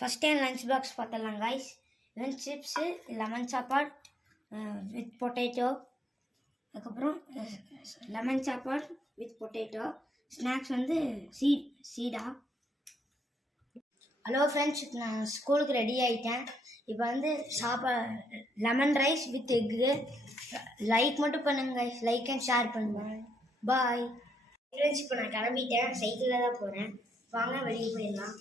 First time lunch box பார்த்துடலாம் guys. Lunch chips, lemon சாப்பாடு with potato, அதுக்கப்புறம் lemon சாப்பாடு வித் பொட்டேட்டோ. ஸ்நாக்ஸ் வந்து சீடா. ஹலோ ஃப்ரெண்ட்ஸ், நான் ஸ்கூலுக்கு ரெடி ஆகிட்டேன். இப்போ வந்து lemon rice with egg. Like மட்டும் பண்ணுங்க கைஸ், லைக் அண்ட் ஷேர் பண்ணுங்க. Bye friends. இப்போ நான் கிளம்பிட்டேன், சைக்கிளில் தான் போகிறேன். வாங்க வெளியே போயிடலாம்.